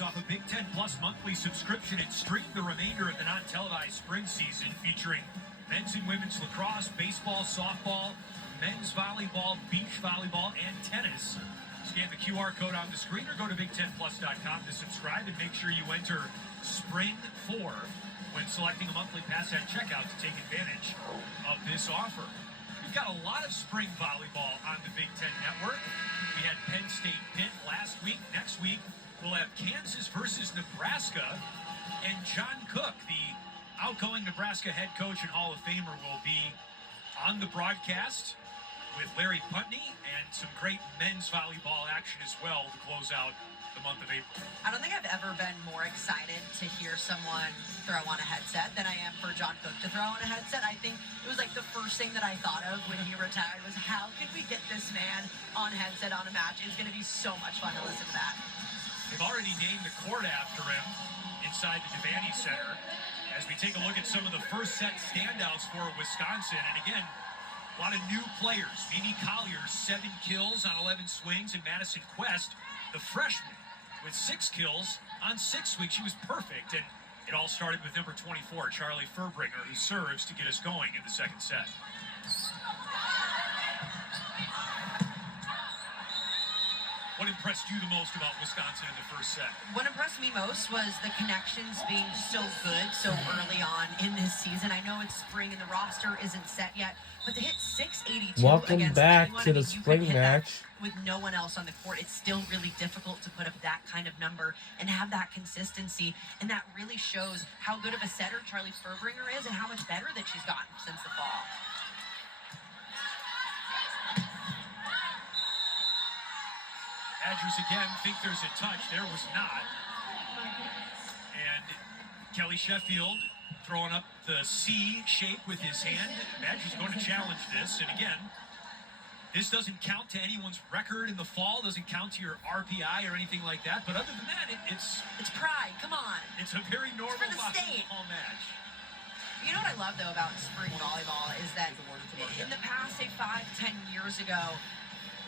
off a Big Ten Plus monthly subscription and stream the remainder of the non-televised spring season featuring men's and women's lacrosse, baseball, softball, men's volleyball, beach volleyball, and tennis. Scan the QR code on the screen or go to Big10Plus.com to subscribe and make sure you enter Spring 4 when selecting a monthly pass at checkout to take advantage of this offer. We've got a lot of spring volleyball on the Big Ten Network. We had Penn State Pitt last week. Next week, we'll have Kansas versus Nebraska. And John Cook, the outgoing Nebraska head coach and Hall of Famer, will be on the broadcast with Larry Putney and some great men's volleyball action as well to close out the month of April. I don't think I've ever been more excited to hear someone throw on a headset than I am for John Cook to throw on a headset. I think it was like the first thing that I thought of when he retired was how could we get this man on headset on a match? It's going to be so much fun to listen to that. They've already named the court after him inside the Devaney Center as we take a look at some of the first set standouts for Wisconsin. And again, a lot of new players. Mimi Collier, 7 kills on 11 swings, and Madison Quest, the freshman, with 6 kills on 6 swings. She was perfect, and it all started with number 24, Charlie Furbringer, who serves to get us going in the second set. What impressed you the most about Wisconsin in the first set? What impressed me most was the connections being so good so early on in this season. I know it's spring and the roster isn't set yet, but to hit 682 Welcome against back anyone, to the I mean, you spring could hit that match. with no one else on the court. It's still really difficult to put up that kind of number and have that consistency, and that really shows how good of a setter Charlie Furbringer is and how much better that she's gotten since the fall. Badgers again think there's a touch. There was not. And Kelly Sheffield throwing up the C shape with his hand. Badgers going to challenge this. And again, this doesn't count to anyone's record in the fall, doesn't count to your RPI or anything like that. But other than that, it's pride. Come on. It's a very normal basketball match. You know what I love, though, about spring volleyball is that in the past, say, 5-10 years ago,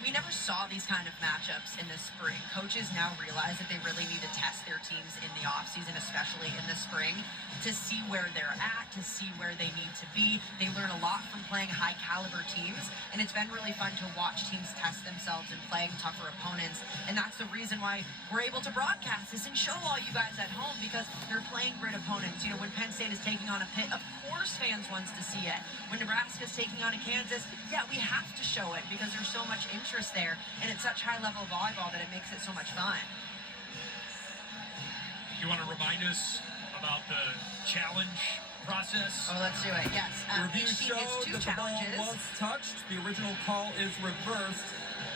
we never saw these kind of matchups in the spring. Coaches now realize that they really need to test their teams in the offseason, especially in the spring, to see where they're at, to see where they need to be. They learn a lot from playing high-caliber teams, and it's been really fun to watch teams test themselves and playing tougher opponents. And that's the reason why we're able to broadcast this and show all you guys at home, because they're playing great opponents. You know, when Penn State is taking on a Pitt, of course fans wants to see it. When Nebraska's taking on a Kansas, yeah, we have to show it because there's so much interest there, and it's such high level of volleyball that it makes it so much fun. You want to remind us about the challenge process? Oh, let's do it. Yes. Review each team gets showed 2 that challenges. the ball was touched. The original call is reversed.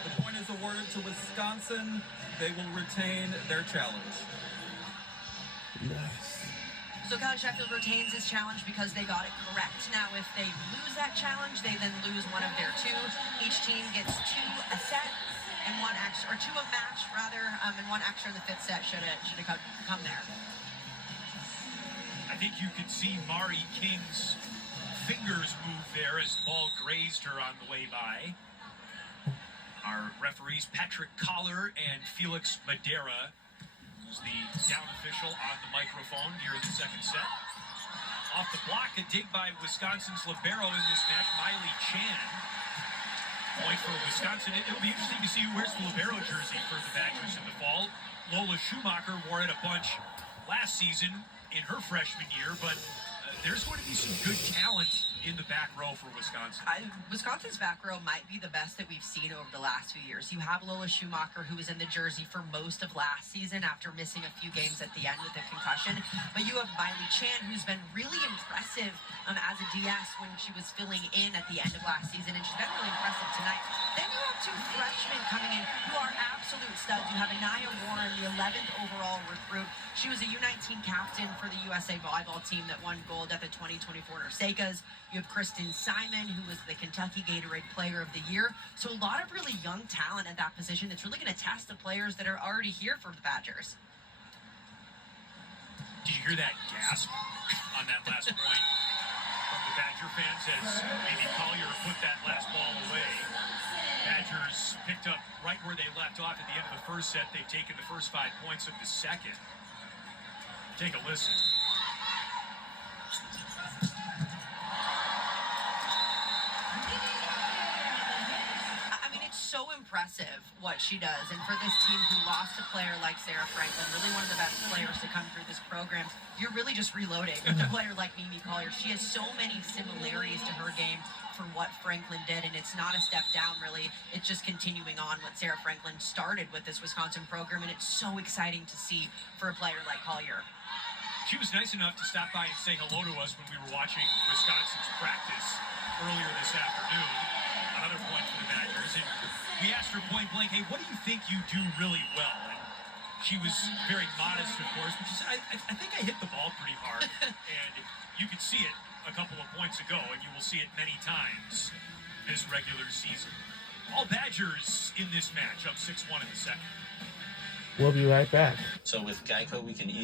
The point is awarded to Wisconsin. They will retain their challenge. Nice. So Kelly Sheffield retains his challenge because they got it correct. Now, if they lose that challenge, they then lose one of their 2. Each team gets 2 a set and 1 extra, or 2 a match rather, and 1 extra in the 5th set should it come there. I think you could see Mari King's fingers move there as the ball grazed her on the way by. Our referees, Patrick Collar and Felix Madera, who's the down official on the microphone here in the second set. Off the block, a dig by Wisconsin's libero in this match, Miley Chan. Point for Wisconsin. It'll be interesting to see who wears the libero jersey for the Badgers in the fall. Lola Schumacher wore it a bunch last season in her freshman year, but there's going to be some good talent in the back row for Wisconsin. Wisconsin's back row might be the best that we've seen over the last few years. You have Lola Schumacher, who was in the jersey for most of last season after missing a few games at the end with a concussion. But you have Miley Chan, who's been really impressive as a DS when she was filling in at the end of last season, and she's been really impressive tonight. Then you have 2 freshmen coming in who are absolute studs. You have Anaya Warren, the 11th overall recruit. She was a U19 captain for the USA volleyball team that won gold at the 2024 Norsecas. You have Kristen Simon, who was the Kentucky Gatorade Player of the Year. So a lot of really young talent at that position that's really going to test the players that are already here for the Badgers. Did you hear that gasp on that last point from the Badger fans as Mimi Collier put that last ball away? Badgers picked up right where they left off at the end of the first set. They've taken the first 5 points of the second. Take a listen. I mean, it's so impressive what she does. And for this team who lost a player like Sarah Franklin, really one of the best players to come through this program, you're really just reloading with a player like Mimi Collier. She has so many similarities to her game for what Franklin did, and it's not a step down, really. It's just continuing on what Sarah Franklin started with this Wisconsin program, and it's so exciting to see for a player like Collier. She was nice enough to stop by and say hello to us when we were watching Wisconsin's practice earlier this afternoon. Another point for the Badgers. And we asked her point blank, hey, what do you think you do really well? And she was very modest, of course, but she said, I think I hit the ball pretty hard. And you could see it a couple of points ago, and you will see it many times this regular season. All Badgers in this match, up 6-1 in the second. We'll be right back. So with Geico, we can